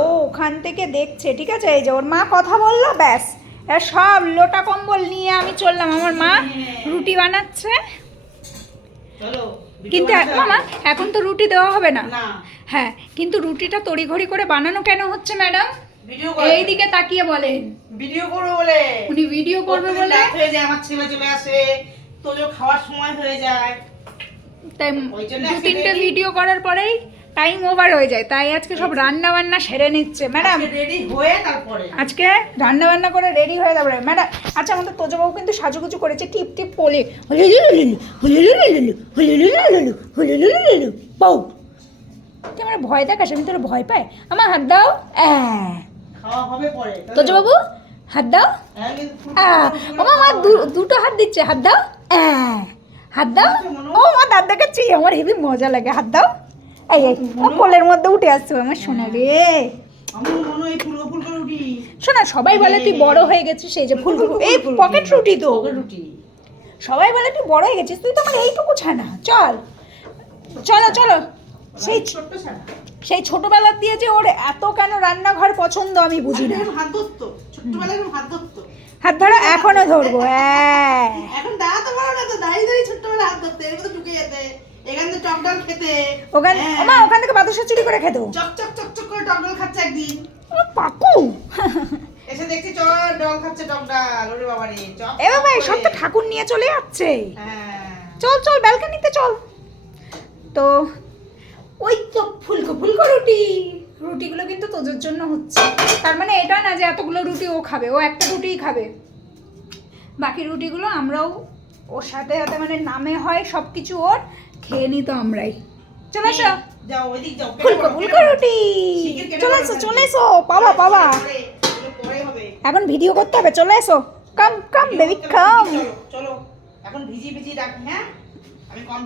ও ওখান থেকে দেখছে, ঠিক আছে। এই যে ওর মা কথা বললো, ব্যাস সব লোটা কম্বল নিয়ে আমি চললাম। আমার মা রুটি বানাচ্ছে, কিন্তু মামা এখন তো রুটি দেওয়া হবে না। হ্যাঁ, কিন্তু রুটিটা তড়িঘড়ি করে বানানো কেন হচ্ছে ম্যাডাম? এই দিকে তাকিয়ে বলেন। ভিডিও করবে বলে। উনি ভিডিও করবে বলে। রাত হয়ে যায়, আমার ছেলে চলে আসে, তোজো খাওয়ার সময় হয়ে যায়, তাই 2-3টে ভিডিও করার পরেই টাইম ওভার হয়ে যায়। তাই আজকে সব রান্না বান্না সেরে নিচ্ছে ম্যাডাম। রেডি হয়ে তারপরে আজকে রান্না বান্না করে রেডি হয়ে যাবে ম্যাডাম। আচ্ছা, আমাদের তোজবাবু কিন্তু সাজুগুজু করেছে, টিপ টিপ বলে বউ তুই আমার ভয় দেখাস, আমি তোর ভয় পাই। আমার হাত দাও। খাওয়া হবে পরে। তোজবাবু হাত দাও। ও মা দুটো হাত দিচ্ছে, হাত দাও। হাত দাও। ও মা দাঁত দেখাচ্ছি, আমার হেবি মজা লাগে। হাত দাও। এই কোলের মধ্যে উঠে আসছে আমার সোনা রে। শোনা, সবাই বলে তুই বড় হয়ে গেছিস, এই যে ফুলগুলো, এই পকেট রুটি তো সবাই বলে তুই বড় হয়ে গেছিস, তুই তো আমার এইটুকু ছানা। চল চলো চলো। সেই ছোটবেলার দিয়ে যে ওর এত কেন রান্নাঘর পছন্দ আমি বুঝি না। হাত ধরো, এখনো ধরবো। এখন দাঁড়াতে পারো না তো, দাঁড়িয়ে দাঁড়িয়ে ছোট্টবেলা হাত ধরতে, এর মধ্যে ঢুকে যেতে, এখান থেকে টক ডাল খেতে, ওখান থেকে বাতাসা চুরি করে খেতো। চক চক চক চক করে টক ডাল খাচ্ছে একদিন। পাকু এসে দেখছি চল ডাল খাচ্ছে, টক ডাল। ওরে বাবা রে, চক। এ বাবা, সব তো ঠাকুর নিয়ে চলে যাচ্ছে। হ্যাঁ, চল চল ব্যালকনিতে চল। তো ওই তো ফুলকো রুটি, রুটিগুলো কিন্তু তোদের জন্য হচ্ছে। তার মানে এটা না যে এতগুলো রুটি ও খাবে, ও একটা রুটিই খাবে। বাকি রুটিগুলো আমরাও ওর সাথে সাথে, মানে নামে হয় সব কিছু ওর, খেয়ে নি তো আমরাই। চলে আসো, যাও ওইদিক যাও। ফুলকো রুটি চলে এসো। পাবা পরে হবে, এখন ভিডিও করতে হবে। চলে এসো, কাম বেবি কাম। চলো এখন ভিজি রাখি। হ্যাঁ, আমি